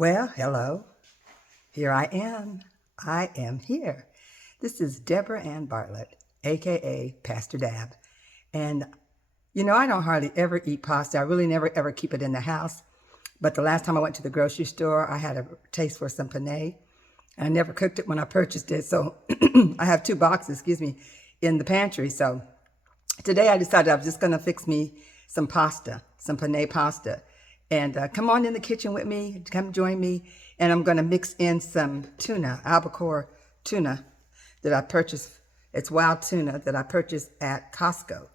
Well, hello. Here I am. I am here. This is Deborah Ann Bartlett, aka PastorDAB. And I don't hardly ever eat pasta. I really never ever keep it in the house. But the last time I went to the grocery store, I had a taste for some penne. I never cooked it when I purchased it, so I have 2 boxes, in the pantry. So today I decided I was just going to fix me some pasta, some penne pasta. And come on in the kitchen with me, come join me, and I'm going to mix in some tuna, albacore tuna that I purchased. It's wild tuna that I purchased at Costco.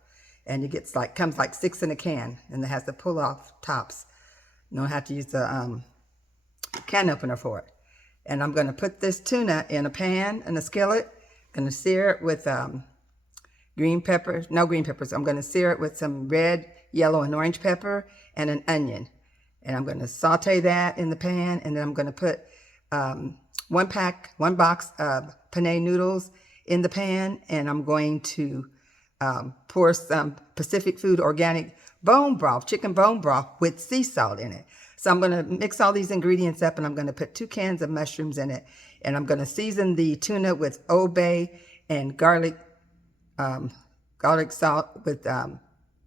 And it gets comes like 6 in a can, and it has the pull-off tops. You don't have to use the can opener for it. And I'm going to put this tuna in a pan, in a skillet. I'm going to sear it with green peppers. No green peppers. I'm going to sear it with some red, yellow, and orange pepper and an onion. And I'm going to saute that in the pan. And then I'm going to put one box of penne noodles in the pan. And I'm going to pour some Pacific Food organic bone broth, chicken bone broth with sea salt in it. So I'm going to mix all these ingredients up, and I'm going to put 2 cans of mushrooms in it. And I'm going to season the tuna with Old Bay and garlic salt with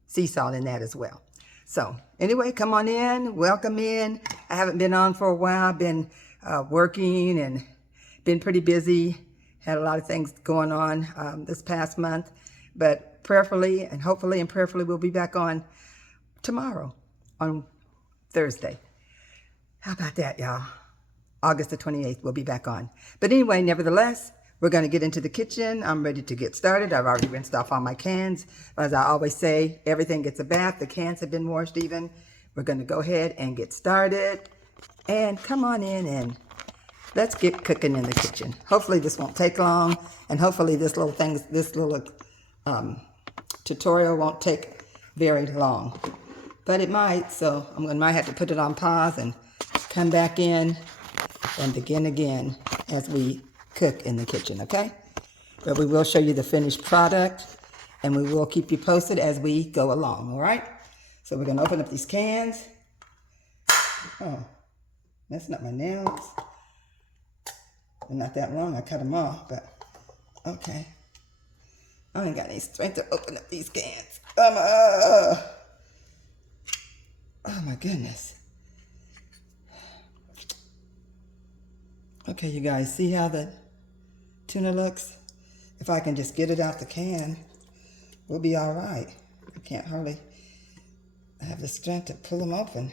sea salt in that as well. So anyway, come on in, welcome in. I haven't been on for a while. I've been working and been pretty busy. Had a lot of things going on this past month. But prayerfully and hopefully and prayerfully we'll be back on tomorrow, on Thursday. How about that, y'all? August the 28th, we'll be back on. But anyway, nevertheless, we're going to get into the kitchen. I'm ready to get started. I've already rinsed off all my cans. As I always say, everything gets a bath. The cans have been washed even. We're going to go ahead and get started. And come on in and let's get cooking in the kitchen. Hopefully this won't take long. And hopefully this little tutorial won't take very long. But it might, so might have to put it on pause and come back in and begin again as we cook in the kitchen, okay? But we will show you the finished product, and we will keep you posted as we go along, all right? So we're going to open up these cans. Oh, messing up my nails. They're not that long. I cut them off, but okay. I ain't got any strength to open up these cans. Oh my goodness. Okay, you guys, see how the tuna looks? If I can just get it out the can, we'll be all right. I can't hardly have the strength to pull them open.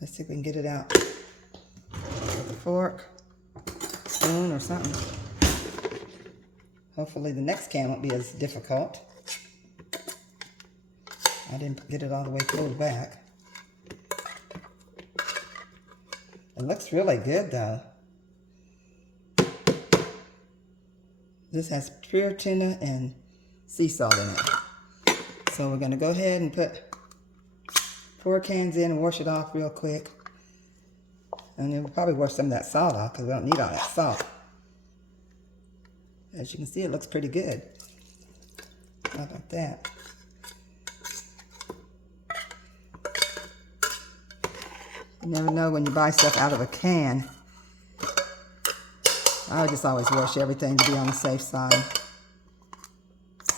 Let's see if we can get it out with a fork, spoon, or something. Hopefully the next can won't be as difficult. I didn't get it all the way pulled back. It looks really good though. This has pure tuna and sea salt in it. So we're going to go ahead and put 4 cans in and wash it off real quick. And then we'll probably wash some of that salt off because we don't need all that salt. As you can see, it looks pretty good. How about that? You never know when you buy stuff out of a can. I would just always wash everything to be on the safe side.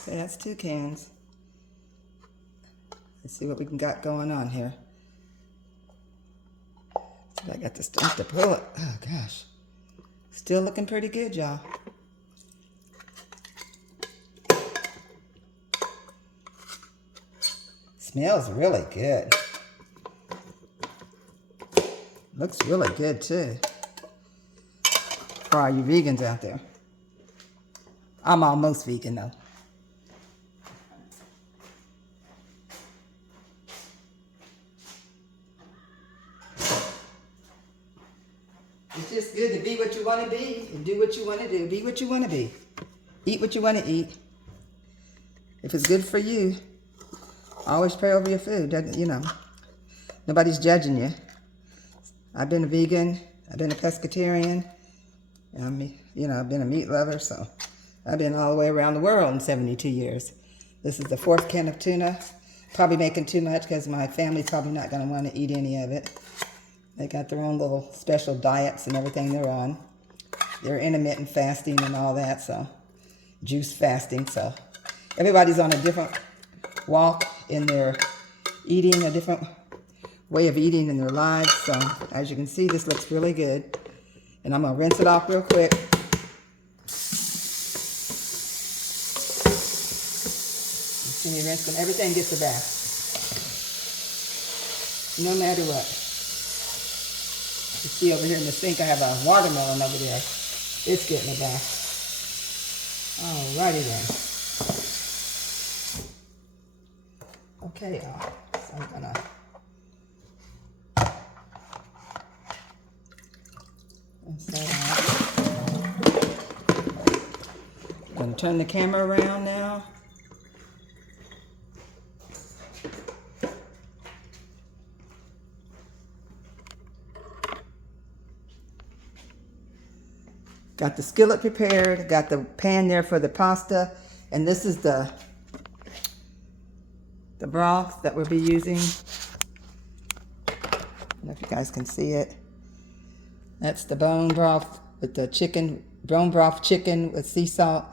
Okay, that's 2 cans. Let's see what we got going on here. See if I got the strength to pull it. Oh gosh. Still looking pretty good, y'all. Smells really good. Looks really good too. For all you vegans out there. I'm almost vegan though. It's just good to be what you want to be and do what you want to do. Be what you want to be. Eat what you want to eat. If it's good for you, always pray over your food. Nobody's judging you. I've been a vegan. I've been a pescatarian. I've been a meat lover, so I've been all the way around the world in 72 years. This is the 4th can of tuna. Probably making too much because my family's probably not going to want to eat any of it. They got their own little special diets and everything they're on. They're intermittent fasting and all that, so juice fasting. So everybody's on a different walk in their eating, a different way of eating in their lives. So as you can see, this looks really good. And I'm going to rinse it off real quick. You see me rinse them? Everything gets a bath. No matter what. You see over here in the sink, I have a watermelon over there. It's getting a bath. Alrighty then. Okay, y'all. So I'm gonna rinse that out. I'm gonna turn the camera around now. Got the skillet prepared, got the pan there for the pasta, and this is the broth that we'll be using. I don't know if you guys can see it. That's the bone broth with the chicken, bone broth chicken with sea salt.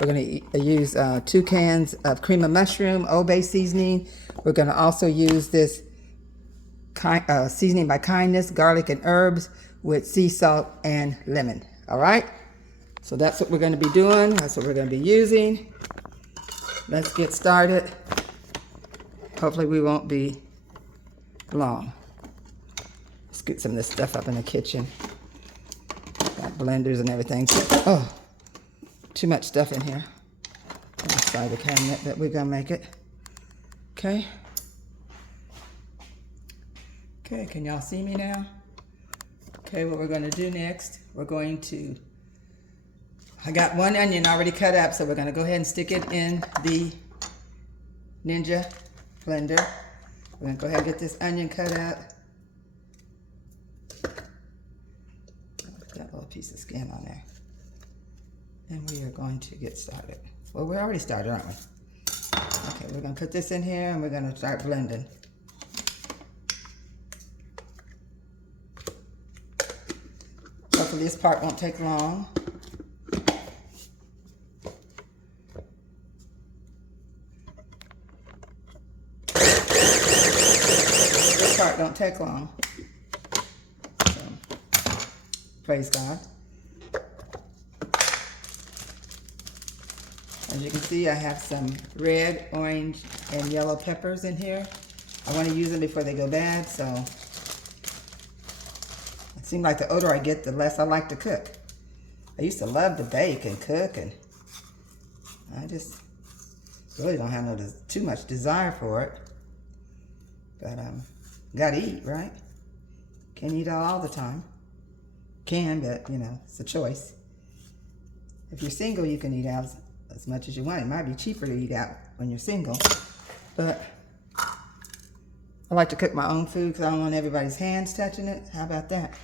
We're going to use 2 cans of cream of mushroom, Old Bay seasoning. We're going to also use this seasoning by kindness, garlic and herbs with sea salt and lemon. All right, so that's what we're going to be doing. That's what we're going to be using. Let's get started. Hopefully we won't be long. Scoot some of this stuff up in the kitchen. Got blenders and everything. Oh, too much stuff in here. On the side of the cabinet, but we're going to make it. Okay. Okay, can y'all see me now? Okay, what we're going to do next, we're going to, I got 1 onion already cut up, so we're going to go ahead and stick it in the Ninja blender. We're going to go ahead and get this onion cut up. Put that little piece of skin on there. And we are going to get started. Well, we're already started, aren't we? Okay, we're going to put this in here and we're going to start blending. Hopefully this part won't take long. This part don't take long. So, praise God. As you can see, I have some red, orange, and yellow peppers in here. I want to use them before they go bad, so it seems like the older I get, the less I like to cook. I used to love to bake and cook, and I just really don't have too much desire for it. But gotta eat, right? Can't eat all the time. Can, but you know, it's a choice. If you're single, you can eat out as much as you want. It might be cheaper to eat out when you're single, but I like to cook my own food because I don't want everybody's hands touching it. How about that?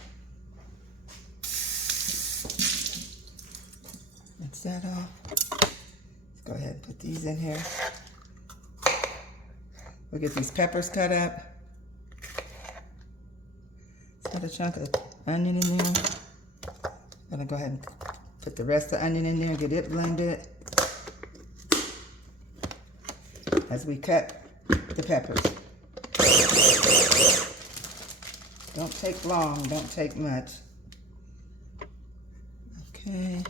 Rinse that off. Let's go ahead and put these in here. We'll get these peppers cut up. Let's put a chunk of onion in there. I'm gonna go ahead and put the rest of the onion in there, get it blended as we cut the peppers. Don't take long, don't take much. Okay,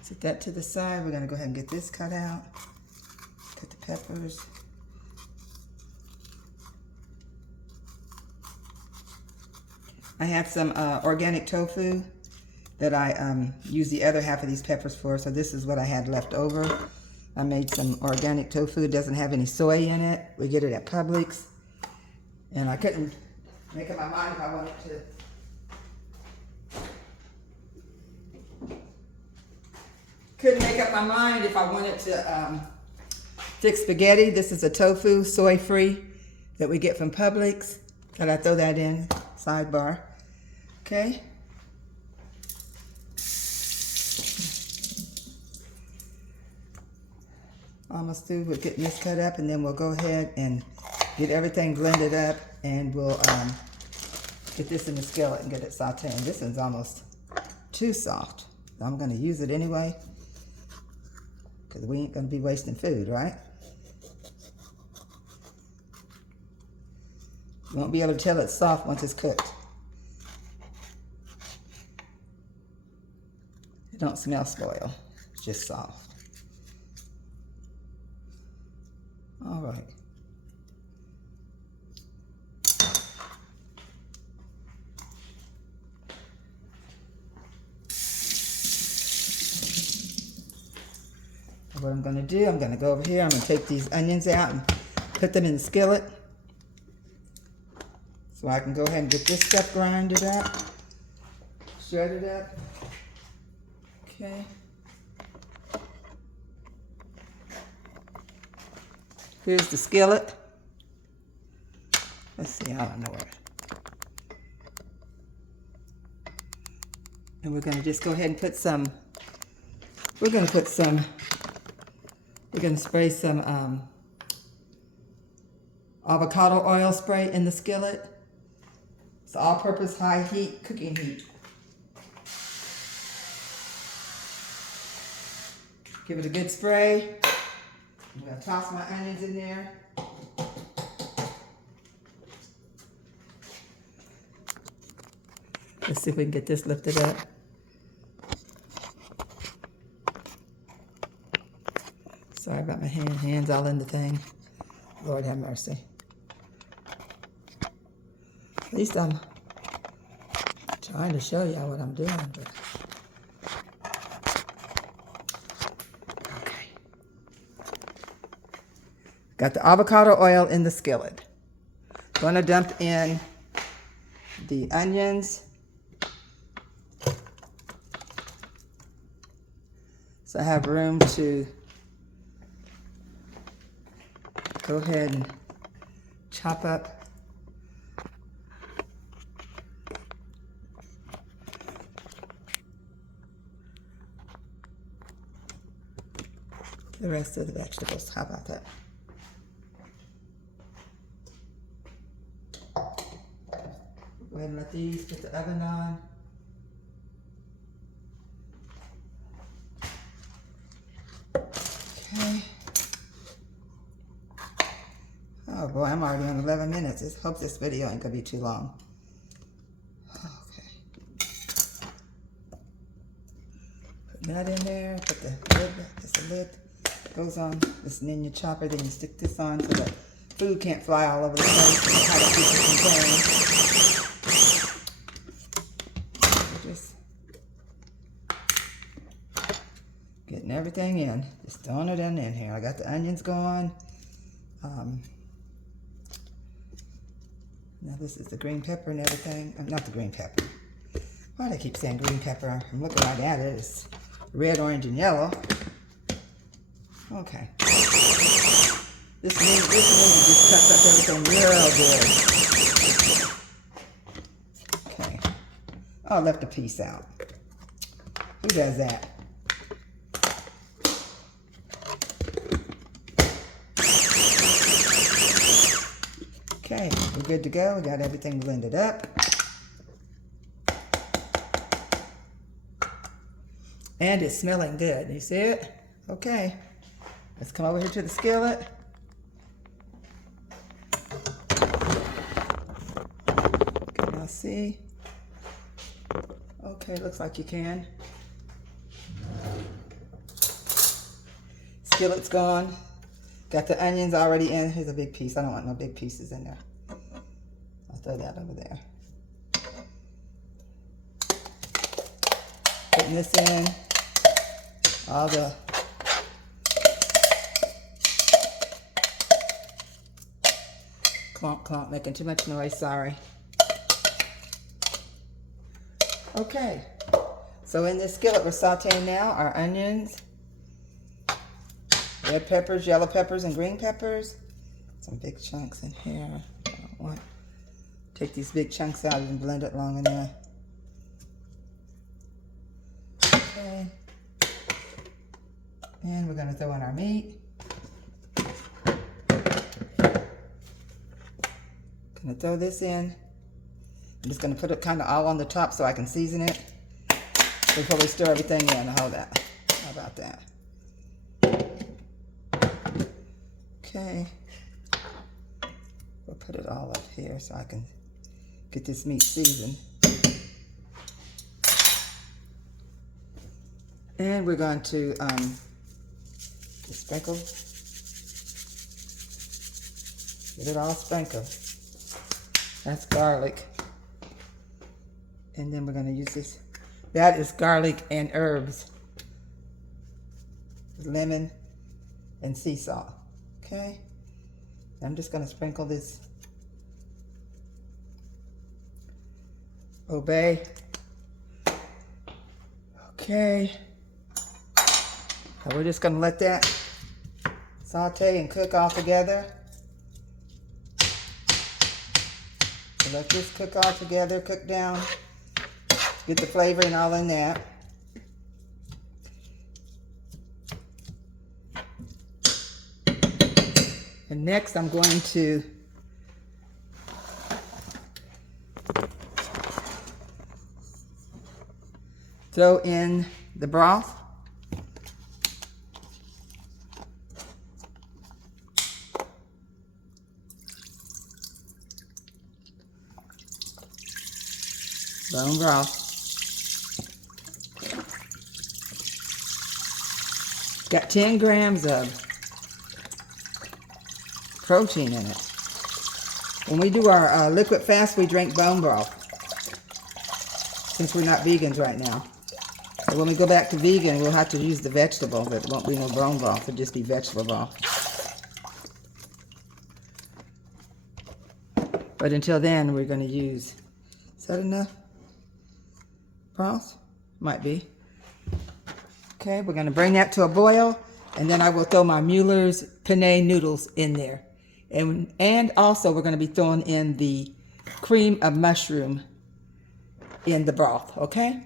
set that to the side. We're gonna go ahead and get this cut out. Cut the peppers. I have some organic tofu that I use the other half of these peppers for, so this is what I had left over. I made some organic tofu. It doesn't have any soy in it. We get it at Publix. And I couldn't make up my mind if I wanted to fix spaghetti. This is a tofu, soy-free, that we get from Publix. Thought I'd throw that in, sidebar. Okay. Almost through with getting this cut up, and then we'll go ahead and get everything blended up, and we'll get this in the skillet and get it sauteing. This one's almost too soft. I'm going to use it anyway because we ain't going to be wasting food, right? You won't be able to tell it's soft once it's cooked. It don't smell spoiled. It's just soft. All right. What I'm going to do, I'm going to go over here. I'm going to take these onions out and put them in the skillet. So I can go ahead and get this stuff grinded up, shredded up. Okay. Here's the skillet. Let's see, I don't know where. And we're going to just go ahead and put some, we're going to spray some avocado oil spray in the skillet. It's all-purpose high heat cooking heat. Give it a good spray. I'm going to toss my onions in there. Let's see if we can get this lifted up. Sorry about my hands all in the thing. Lord have mercy. At least I'm trying to show y'all what I'm doing. But okay. Got the avocado oil in the skillet. Going to dump in the onions. So I have room to go ahead and chop up the rest of the vegetables. How about that? Go ahead and let these put the oven on. Okay. Oh boy, I'm already on 11 minutes. I hope this video ain't gonna be too long. Okay. Put that in there. Put the lid, that's the lid. Goes on this ninja chopper. Then you stick this on so that food can't fly all over the place. And how to keep it contained. Just getting everything in. Just throwing it in here. I got the onions going. Now this is the green pepper and everything. Not the green pepper. Why do I keep saying green pepper? I'm looking right at it. It's red, orange, and yellow. Okay. This meat just cuts up everything real good. Okay. Oh, I left a piece out. Who does that? Okay, we're good to go. We got everything blended up. And it's smelling good. You see it? Okay. Let's come over here to the skillet. Can y'all see? Okay, looks like you can. Skillet's gone. Got the onions already in. Here's a big piece. I don't want no big pieces in there. I'll throw that over there. Putting this in. All the clomp clomp, making too much noise, sorry. Okay, so in this skillet we're sauteing now our onions, red peppers, yellow peppers, and green peppers. Some big chunks in here. I don't want to take these big chunks out and blend it long enough. Okay. And we're going to throw in our meat. Going to throw this in. I'm just going to put it kind of all on the top so I can season it before we stir everything in. How about that? Okay. We'll put it all up here so I can get this meat seasoned. And we're going to just sprinkle. Get it all sprinkled. That's garlic. And then we're going to use this. That is garlic and herbs. Lemon and sea salt. Okay? I'm just going to sprinkle this. Obey. Okay. So we're just going to let that saute and cook all together. So let this cook all together, cook down. Get the flavor and all in that. And next I'm going to throw in the broth. Bone broth. Got 10 grams of protein in it. When we do our liquid fast, we drink bone broth, since we're not vegans right now. So when we go back to vegan, we'll have to use the vegetable, but it won't be no bone broth, it'll just be vegetable broth. But until then, we're going to use, is that enough broth? Might be. Okay, we're going to bring that to a boil, and then I will throw my Mueller's penne noodles in there. And also we're going to be throwing in the cream of mushroom in the broth, okay?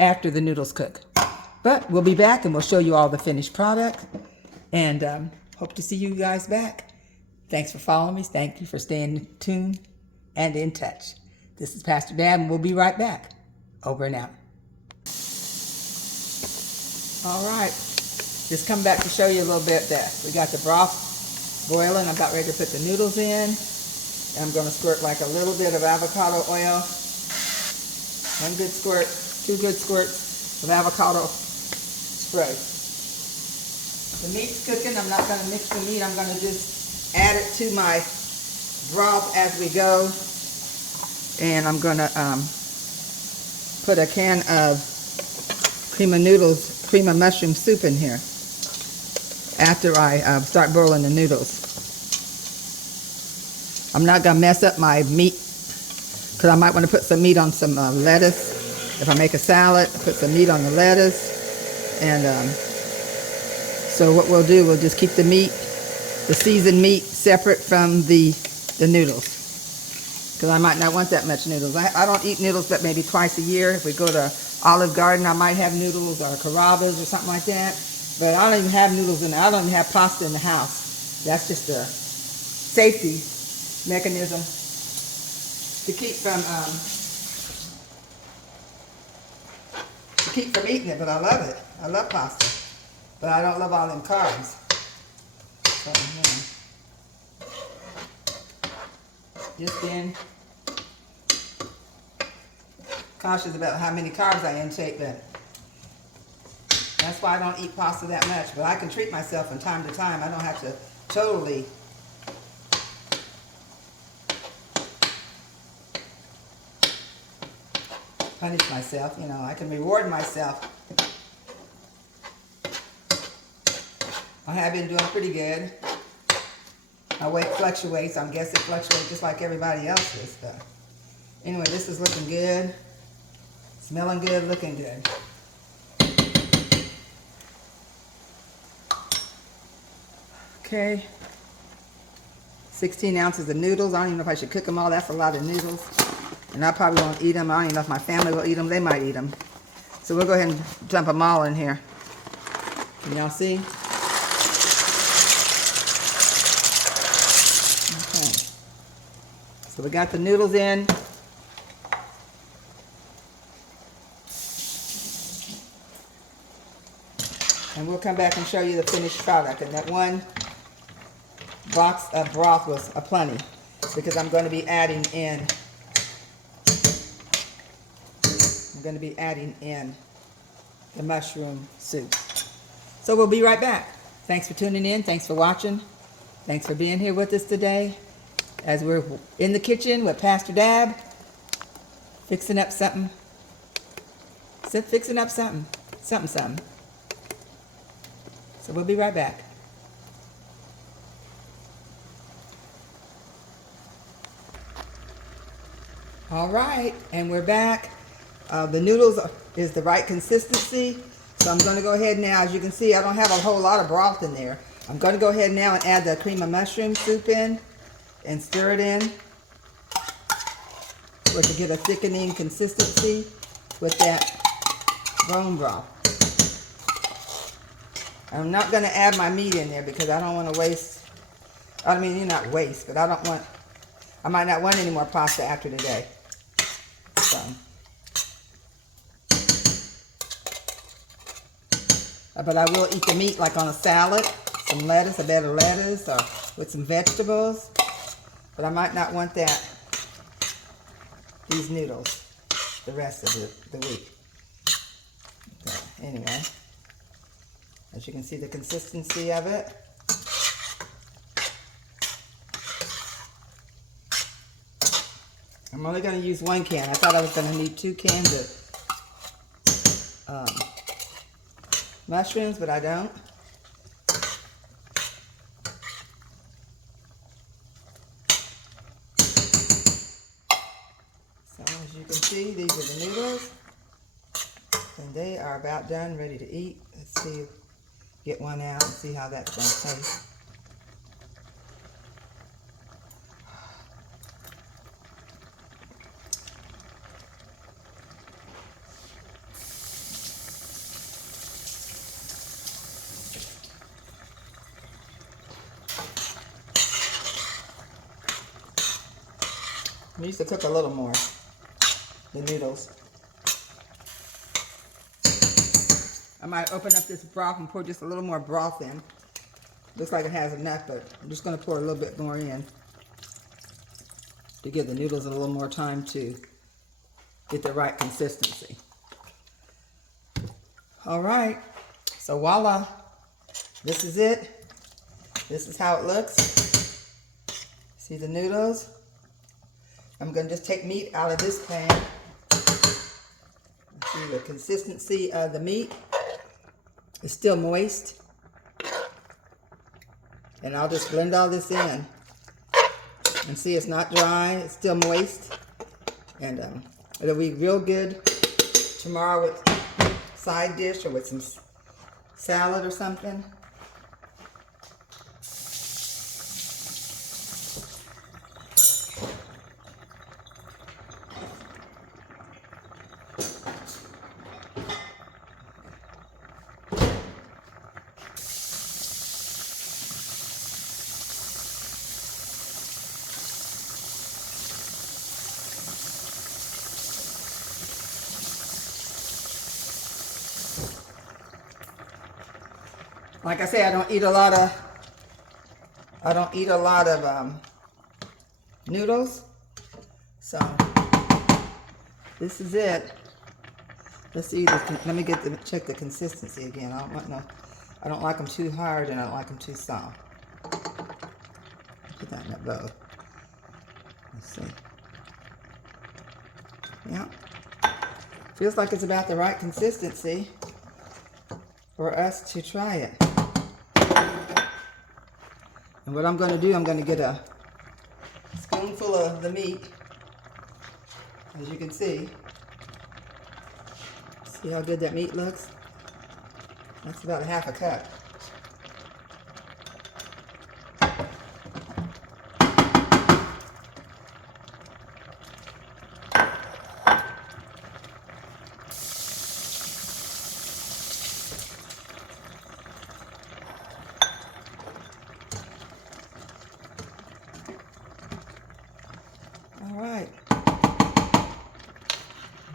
After the noodles cook. But we'll be back and we'll show you all the finished product. And hope to see you guys back. Thanks for following me. Thank you for staying tuned and in touch. This is Pastor Dab, and we'll be right back. Over and out. All right, just come back to show you a little bit that we got the broth boiling. I'm about ready to put the noodles in. And I'm going to squirt like a little bit of avocado oil. 1 good squirt, 2 good squirts of avocado spray. The meat's cooking. I'm not going to mix the meat. I'm going to just add it to my broth as we go. And I'm going to put a can of cream of mushroom soup in here after I start boiling the noodles. I'm not going to mess up my meat because I might want to put some meat on some lettuce. If I make a salad, put some meat on the lettuce. And so what we'll do, we'll just keep the meat, the seasoned meat, separate from the noodles. Because I might not want that much noodles. I don't eat noodles but maybe twice a year. If we go to Olive Garden, I might have noodles or Carrabba's or something like that. But I don't even have noodles in there. I don't even have pasta in the house. That's just a safety mechanism to keep from eating it. But I love it. I love pasta. But I don't love all them carbs. So, just being cautious about how many carbs I intake, but that's why I don't eat pasta that much. But I can treat myself from time to time. I don't have to totally punish myself. You know, I can reward myself. I have been doing pretty good. My weight fluctuates. I guess it fluctuates just like everybody else's. But anyway, this is looking good. Smelling good, looking good. Okay. 16 ounces of noodles. I don't even know if I should cook them all. That's a lot of noodles. And I probably won't eat them. I don't even know if my family will eat them. They might eat them. So we'll go ahead and dump them all in here. Can y'all see? Okay. So we got the noodles in. And we'll come back and show you the finished product. And that one box of broth was aplenty because I'm going to be adding in the mushroom soup. So we'll be right back. Thanks for tuning in. Thanks for watching. Thanks for being here with us today as we're in the kitchen with Pastor Dab, fixing up something. Something. So we'll be right back. All right, and we're back. The noodles is the right consistency. So I'm going to go ahead now. As you can see, I don't have a whole lot of broth in there. I'm going to go ahead now and add the cream of mushroom soup in and stir it in to get a thickening consistency with that bone broth. I'm not going to add my meat in there because I don't want to waste. I mean, not waste, but I might not want any more pasta after today. So. But I will eat the meat like on a salad, some lettuce, a bed of lettuce, or with some vegetables. But I might not want these noodles the rest of the week. So anyway, as you can see the consistency of it. I'm only going to use 1 can. I thought I was going to need 2 cans of mushrooms, but I don't. So as you can see, these are the noodles. And they are about done, ready to eat. Let's see, get one out and see how that's going to taste. I used to cook a little more, the noodles. I might open up this broth and pour just a little more broth in. Looks like it has enough, but I'm just going to pour a little bit more in to give the noodles a little more time to get the right consistency. All right, so voila, this is it. This is how it looks. See the noodles? I'm going to just take meat out of this pan. See the consistency of the meat. It's still moist. And I'll just blend all this in. And see, it's not dry. It's still moist. And it'll be real good tomorrow with side dish or with some salad or something. Like I say, I don't eat a lot of noodles. So this is it. Let's see. Let me check the consistency again. I don't like them too hard and I don't like them too soft. Put that in that bowl. Let's see. Yeah. Feels like it's about the right consistency for us to try it. And what I'm going to do, I'm going to get a spoonful of the meat, as you can see. See how good that meat looks? That's about 1/2 cup. All right.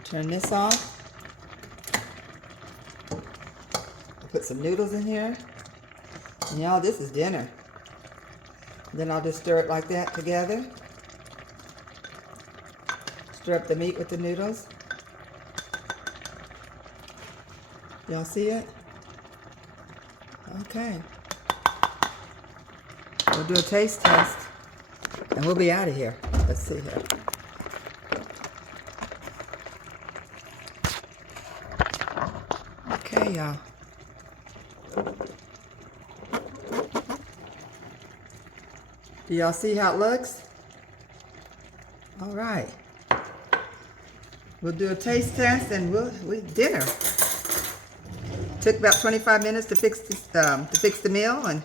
Turn this off. put some noodles in here. And y'all, this is dinner. Then I'll just stir it like that together. Stir up the meat with the noodles. Y'all see it? Okay. We'll do a taste test and we'll be out of here. Let's see here. Okay, y'all. Do y'all see how it looks? All right. We'll do a taste test and we'll dinner. Took about 25 minutes to fix the meal, and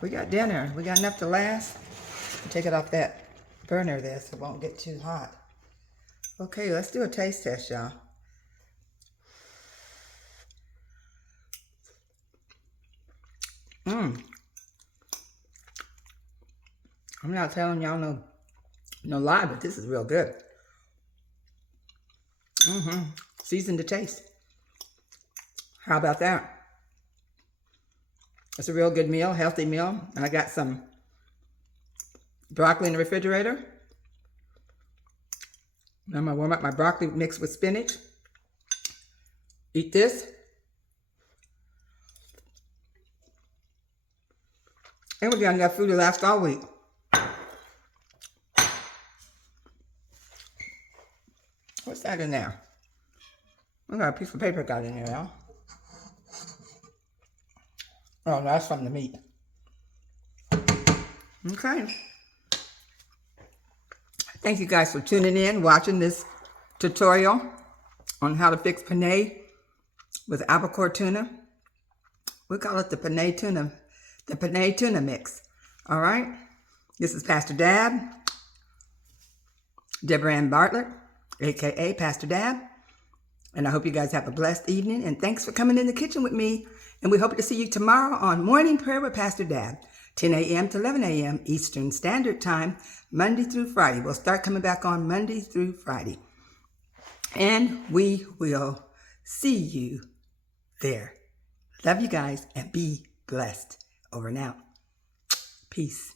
we got dinner. We got enough to last. Take it off that burner there so it won't get too hot. Okay, let's do a taste test, y'all. I'm not telling y'all no lie, but this is real good. Seasoned to taste. How about that? It's a real good meal, healthy meal. And I got some broccoli in the refrigerator. I'm gonna warm up my broccoli mixed with spinach. Eat this. And we got enough food to last all week. What's that in there? I got a piece of paper got in there, y'all. Oh, that's from the meat. Okay. Thank you guys for tuning in, watching this tutorial on how to fix penne with albacore tuna. We call it the penne tuna mix. All right. This is PastorDAB, Deborah Ann Bartlett, aka PastorDAB. And I hope you guys have a blessed evening. And thanks for coming in the kitchen with me. And we hope to see you tomorrow on Morning Prayer with PastorDAB, 10 a.m. to 11 a.m. Eastern Standard Time, Monday through Friday. We'll start coming back on Monday through Friday. And we will see you there. Love you guys and be blessed. Over and out. Peace.